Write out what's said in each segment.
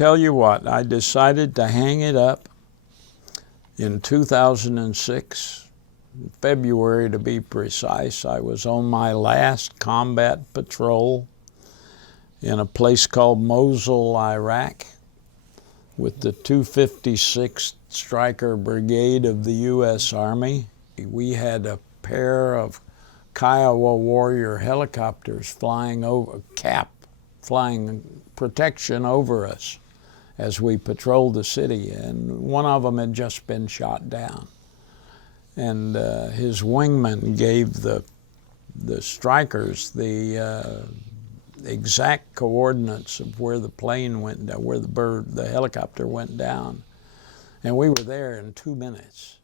tell you what, I decided to hang it up in 2006, February to be precise. I was on my last combat patrol in a place called Mosul, Iraq, with the 256th Stryker Brigade of the U.S. Army. We had a pair of Kiowa Warrior helicopters flying over, flying protection over us as we patrolled the city, and one of them had just been shot down. And his wingman gave the strikers the exact coordinates of where the plane went down, where the helicopter went down. And we were there in 2 minutes.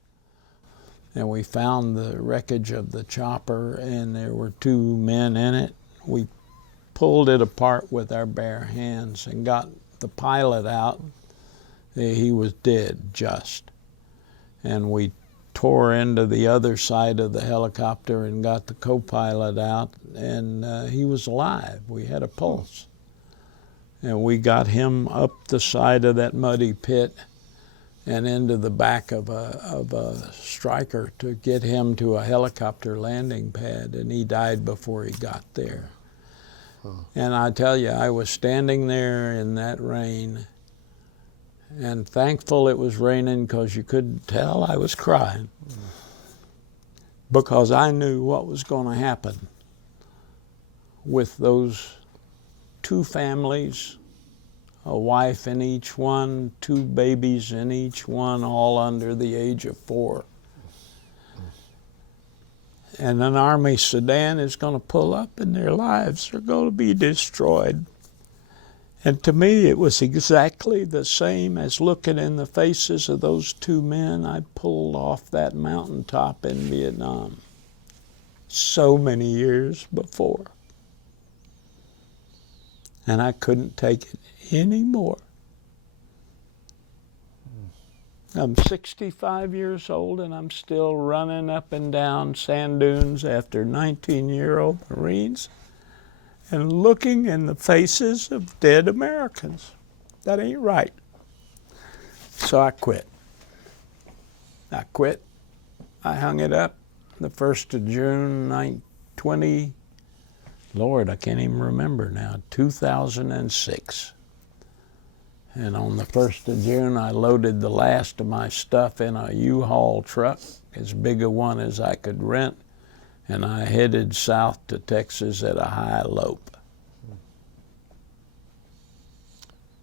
And we found the wreckage of the chopper, and there were 2 men in it. We pulled it apart with our bare hands and got the pilot out. He was dead, just. And we tore into the other side of the helicopter and got the co-pilot out, and he was alive. We had a pulse. And we got him up the side of that muddy pit and into the back of a Stryker to get him to a helicopter landing pad, and he died before he got there. And I tell you, I was standing there in that rain, and thankful it was raining, because you couldn't tell I was crying, because I knew what was going to happen with those 2 families, a wife in each one, 2 babies in each one, all under the age of 4. And an army sedan is going to pull up, and their lives are going to be destroyed. And to me, it was exactly the same as looking in the faces of those 2 men I pulled off that mountaintop in Vietnam so many years before. And I couldn't take it anymore. I'm 65 years old, and I'm still running up and down sand dunes after 19-year-old Marines and looking in the faces of dead Americans. That ain't right. So I quit. I hung it up the 1st of June, 20, Lord, I can't even remember now, 2006. And on the 1st of June, I loaded the last of my stuff in a U-Haul truck, as big a one as I could rent, and I headed south to Texas at a high lope.